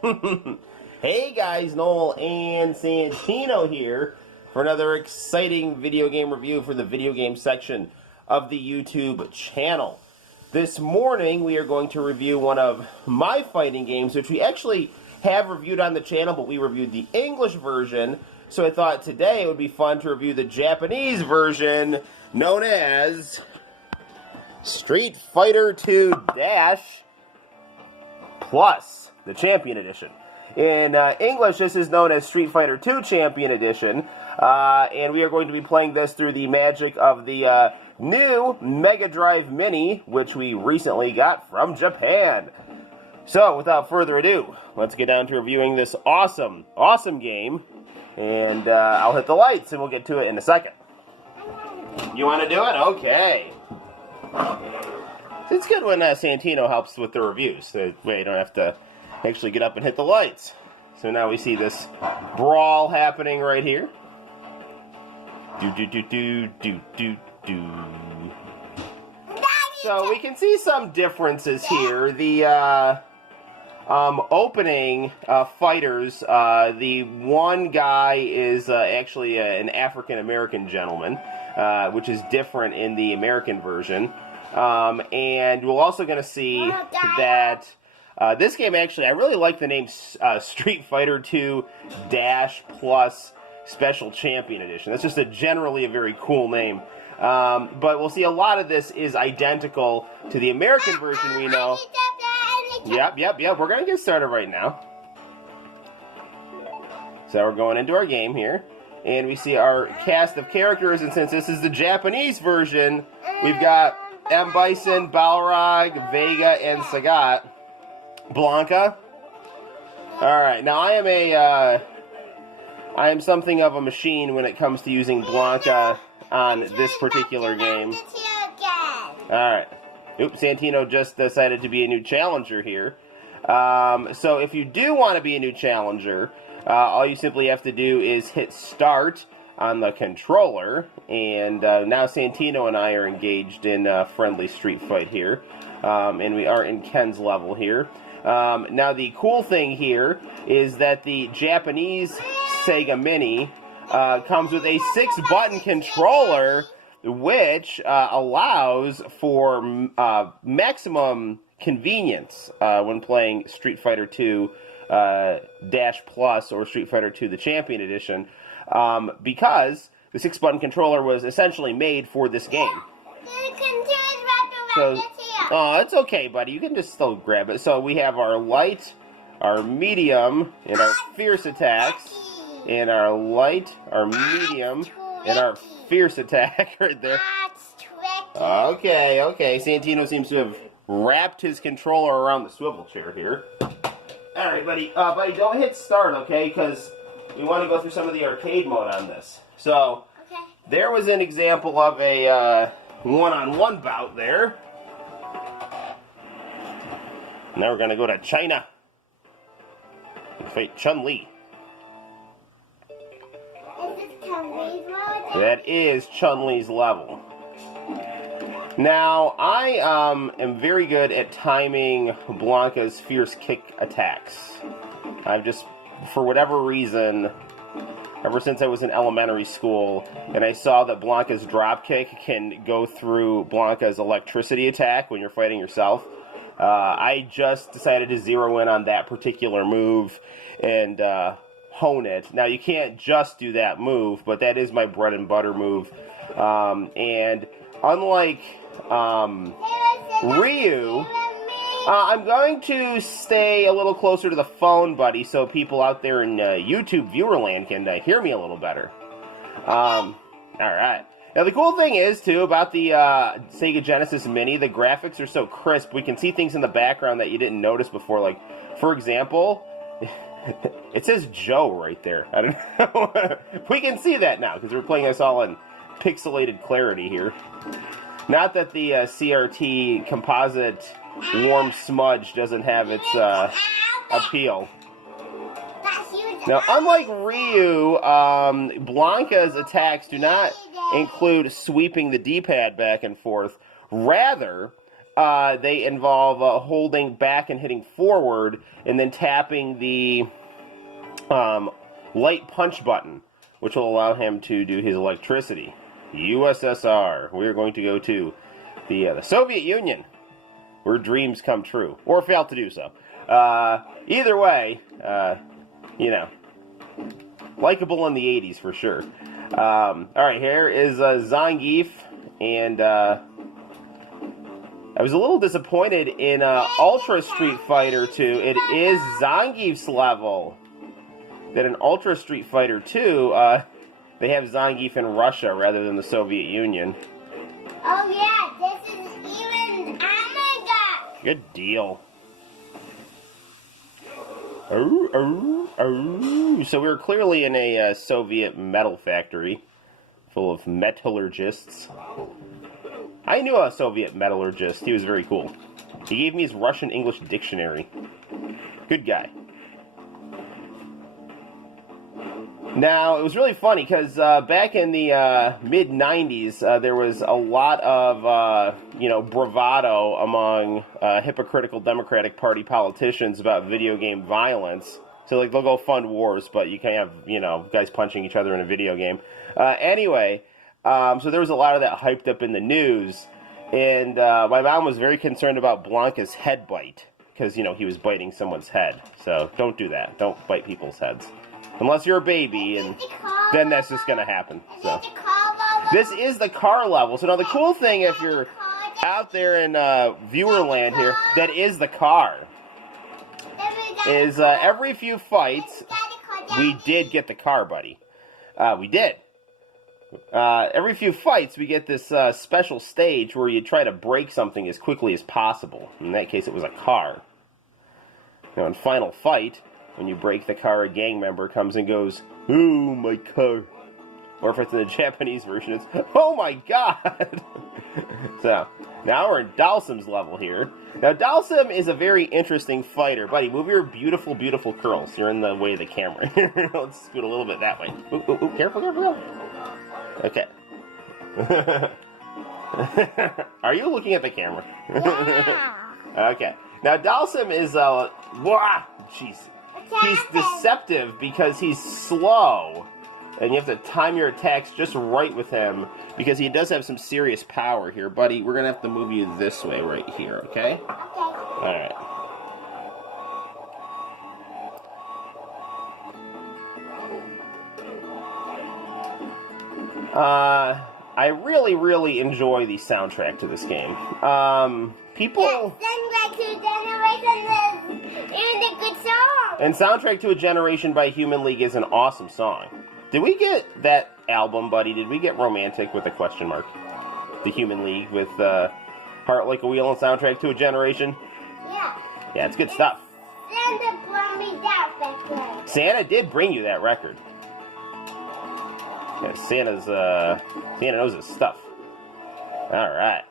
Hey guys, Noel and Santino here for another exciting video game review for the video game section of the YouTube channel. This morning we are going to review one of my fighting games, which we actually have reviewed on the channel, but we reviewed the English version, so I thought today it would be fun to review the Japanese version, known as Street Fighter 2 Dash Plus, the Champion Edition. In English, this is known as Street Fighter 2 Champion Edition, and we are going to be playing this through the magic of the new Megadrive Mini, which we recently got from Japan. So, without further ado, let's get down to reviewing this awesome, awesome game, and I'll hit the lights, and we'll get to it in a second. You want to do it? Okay. It's good when Santino helps with the reviews. That way you don't have to actually get up and hit the lights. So now we see this brawl happening right here. So we can see some differences here. The opening fighters, the one guy is actually an African-American gentleman, which is different in the American version. And we're also going to see that this game, actually, I really like the name Street Fighter 2 Dash Plus Special Champion Edition. That's just generally a very cool name. But we'll see a lot of this is identical to the American version we know. Yep. We're going to get started right now. So we're going into our game here. And we see our cast of characters. And since this is the Japanese version, we've got M. Bison, Balrog, Vega, and Sagat. Blanca. Alright, now I am something of a machine when it comes to using Blanca on this particular game. Alright. Oops, Santino just decided to be a new challenger here. So if you do want to be a new challenger, all you simply have to do is hit start on the controller, and now Santino and I are engaged in a friendly street fight here, and we are in Ken's level here. Now the cool thing here is that the Japanese Sega Mini comes with a 6-button controller, which allows for maximum convenience when playing Street Fighter 2 Dash Plus or Street Fighter 2 the Champion Edition, because the 6-button controller was essentially made for this game. So, oh, it's okay, buddy. You can just still grab it. So we have our light, our medium, and our fierce attacks. And our light, our medium, and our fierce attack right there. Okay. Santino seems to have wrapped his controller around the swivel chair here. Alright, buddy. Buddy, don't hit start, okay? Because we want to go through some of the arcade mode on this. So, there was an example of a one-on-one bout there. Now we're going to go to China and fight Chun-Li. That is Chun-Li's level. Now, I am very good at timing Blanca's fierce kick attacks. I've just, for whatever reason, ever since I was in elementary school, and I saw that Blanca's drop kick can go through Blanca's electricity attack when you're fighting yourself, I just decided to zero in on that particular move and hone it. Now, you can't just do that move, but that is my bread and butter move. And unlike Ryu, I'm going to stay a little closer to the phone, buddy, so people out there in YouTube viewerland can hear me a little better. Alright. Now, the cool thing is, too, about the Sega Genesis Mini, the graphics are so crisp, we can see things in the background that you didn't notice before. Like, for example, it says Joe right there. I don't know. We can see that now, because we're playing this all in pixelated clarity here. Not that the CRT composite warm smudge doesn't have its appeal. Now, unlike Ryu, Blanca's attacks do not include sweeping the D-pad back and forth. Rather, they involve holding back and hitting forward, and then tapping the light punch button, which will allow him to do his electricity. USSR. We're going to go to the Soviet Union, where dreams come true, or fail to do so. Either way, you know, likable in the 80s for sure. Alright, here is Zangief, and I was a little disappointed in Ultra Street Fighter 2. It is Zangief's level. That in Ultra Street Fighter 2, they have Zangief in Russia rather than the Soviet Union. Oh yeah, this is even Omega. Good deal. So we were clearly in a Soviet metal factory full of metallurgists. I knew a Soviet metallurgist. He was very cool. He gave me his Russian-English dictionary. Good guy. Now, it was really funny because back in the mid-90s, there was a lot of, bravado among hypocritical Democratic Party politicians about video game violence. So, like, they'll go fund wars, but you can't have, guys punching each other in a video game. Anyway, so there was a lot of that hyped up in the news, and my mom was very concerned about Blanca's head bite, because, he was biting someone's head. So, don't do that. Don't bite people's heads. Unless you're a baby, and then that's just going to happen. So this is the car level. So now the cool thing, if you're out there in viewer land here, that is the car. Is every few fights, we did get the car, buddy. We did. Every few fights, we get this special stage where you try to break something as quickly as possible. In that case, it was a car. Now, in Final Fight, when you break the car, a gang member comes and goes, "Oh, my car." Or if it's in the Japanese version, it's, "Oh my god!" So, now we're in Dalsim's level here. Now, Dalsim is a very interesting fighter. Buddy, move your beautiful, beautiful curls. You're in the way of the camera. Let's scoot a little bit that way. Ooh, ooh, ooh, careful, careful. Okay. Are you looking at the camera? Yeah. Okay. Now, Dalsim is, jeez. He's deceptive because he's slow, and you have to time your attacks just right with him, because he does have some serious power here. Buddy, we're going to have to move you this way right here, okay? Okay. Alright. I really, really enjoy the soundtrack to this game. People... Soundtrack to Generation is a good song. And Soundtrack to a Generation by Human League is an awesome song. Did we get that album, buddy? Did we get Romantic with a question mark? The Human League with Heart Like a Wheel and Soundtrack to a Generation? Yeah. Yeah, it's good stuff. Santa brought me that record. Santa did bring you that record. Yeah, Santa knows his stuff. Alright.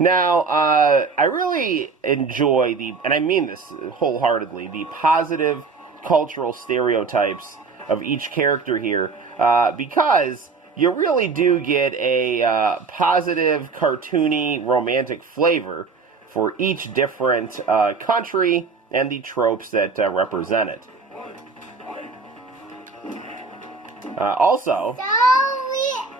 Now, I really enjoy and I mean this wholeheartedly, the positive cultural stereotypes of each character here, because you really do get a positive, cartoony, romantic flavor for each different country and the tropes that represent it. Also,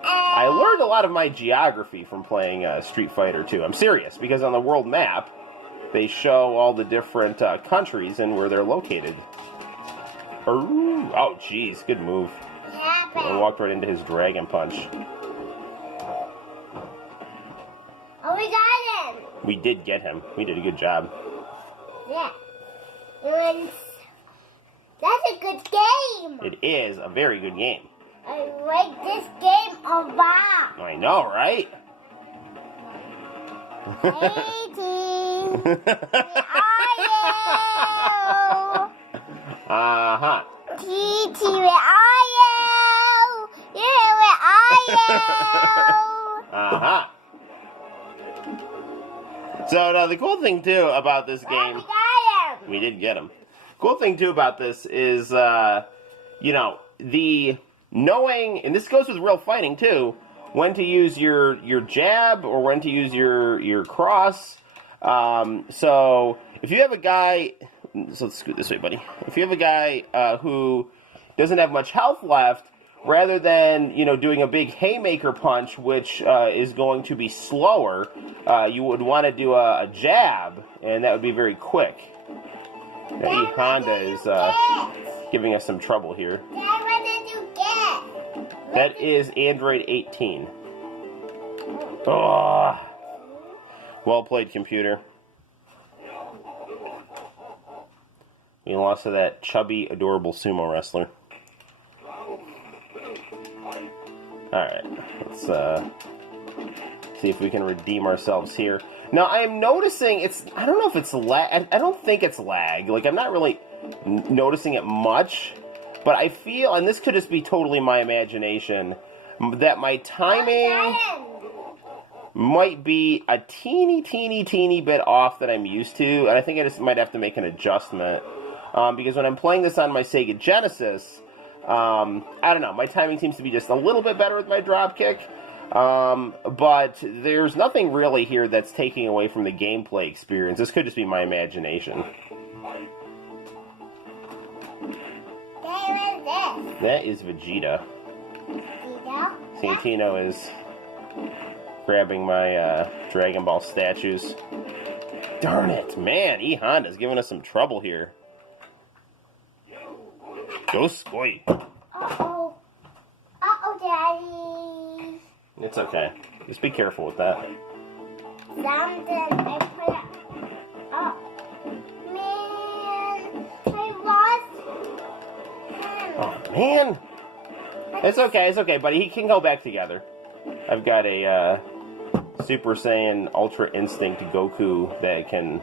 I learned a lot of my geography from playing Street Fighter 2. I'm serious, because on the world map, they show all the different countries and where they're located. Oh, jeez, good move. I walked right into his Dragon Punch. Oh, we got him. We did get him. We did a good job. Yeah. That's a good game. It is a very good game. I like this game a lot. I know, right? Hey, team. Where are you? Uh-huh. TT, where are you? Yeah, where are you? Uh-huh. So, now, the cool thing, too, about this game... We got him. We did get him. Cool thing, too, about this is, the knowing... And this goes with real fighting, too. when to use your jab or when to use your cross. So if you have a guy, so let's scoot this way, buddy. If you have a guy who doesn't have much health left, rather than doing a big haymaker punch, which is going to be slower, you would want to do a jab, and that would be very quick. Now, Honda is giving us some trouble here. Dad, what did you get? That is Android 18. Oh, well played, computer. We lost to that chubby, adorable sumo wrestler. Alright, let's see if we can redeem ourselves here. Now, I am noticing I don't know if it's lag. I don't think it's lag. Like, I'm not really noticing it much. But I feel, and this could just be totally my imagination, that my timing might be a teeny bit off that I'm used to. And I think I just might have to make an adjustment. Because when I'm playing this on my Sega Genesis, I don't know, my timing seems to be just a little bit better with my dropkick. But there's nothing really here that's taking away from the gameplay experience. This could just be my imagination. That is Vegeta. Santino is grabbing my Dragon Ball statues. Darn it, man, E-Honda's giving us some trouble here. Go Squee. Uh-oh. Uh-oh, Daddy. It's okay. Just be careful with that. Something I put it up. Man, I lost him. Oh, man. It's okay, buddy. He can go back together. I've got a Super Saiyan Ultra Instinct Goku that can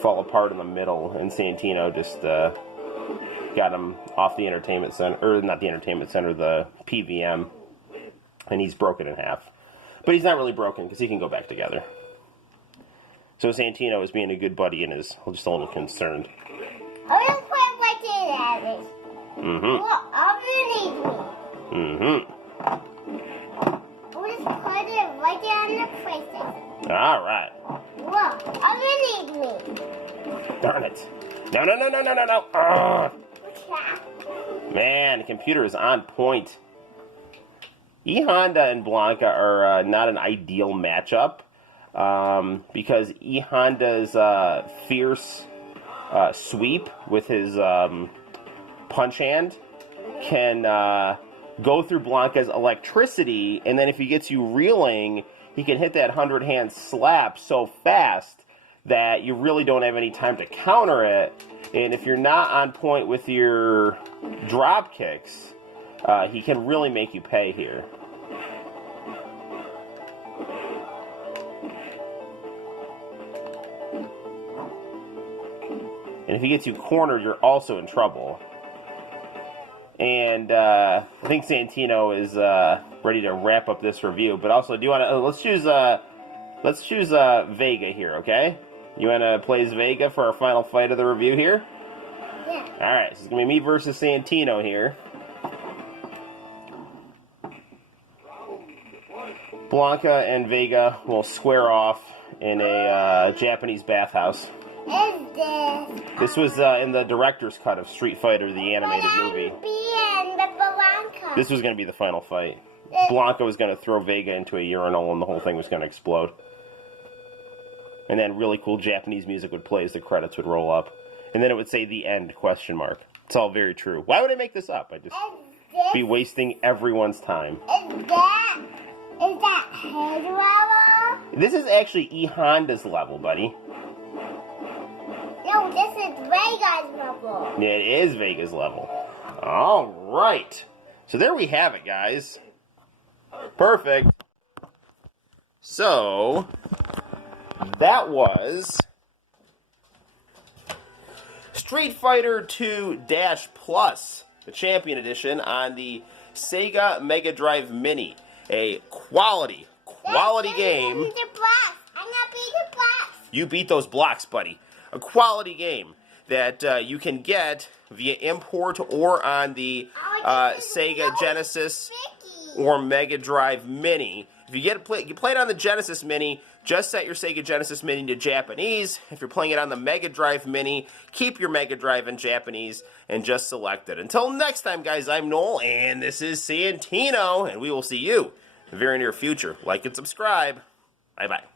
fall apart in the middle, and Santino just got him off the entertainment center, or not the entertainment center, the PVM, and he's broken in half. But he's not really broken, because he can go back together. So Santino is being a good buddy and is just a little concerned. I'm going to put it right there, Daddy. Mm-hmm. Look, I'm going to need me. Mm-hmm. I'll just put it right there on the PlayStation. All right. Look, I'm going to need me. Darn it. No. Ugh. Okay. Man, the computer is on point. E-Honda and Blanca are not an ideal matchup because E-Honda's fierce sweep with his punch hand can go through Blanca's electricity, and then if he gets you reeling, he can hit that 100-hand slap so fast that you really don't have any time to counter it. And if you're not on point with your drop kicks, he can really make you pay here. And if he gets you cornered, you're also in trouble. And I think Santino is ready to wrap up this review. But also, do you want to let's choose Vega here, okay? You want to play as Vega for our final fight of the review here? Yeah. All right, so it's gonna be me versus Santino here. Blanca and Vega will square off in a Japanese bathhouse. This was in the director's cut of Street Fighter, the animated movie. This was going to be the final fight. Blanca was going to throw Vega into a urinal and the whole thing was going to explode. And then really cool Japanese music would play as the credits would roll up. And then it would say "the end?" ? It's all very true. Why would I make this up? I'd just be wasting everyone's time. Is that his level? This is actually E-Honda's level, buddy. No, this is Vega's level. It is Vega's level. All right. So there we have it, guys. Perfect. So that was Street Fighter 2 Plus, the Champion Edition on the Sega Megadrive Mini. A quality game. I'm not beating the blocks. You beat those blocks, buddy. A quality game that you can get via import or on the Sega Genesis or Megadrive Mini. If you play it on the Genesis Mini, just set your Sega Genesis Mini to Japanese. If you're playing it on the Megadrive Mini, keep your Megadrive in Japanese and just select it. Until next time, guys, I'm Noel, and this is Santino, and we will see you in the very near future. Like and subscribe. Bye-bye.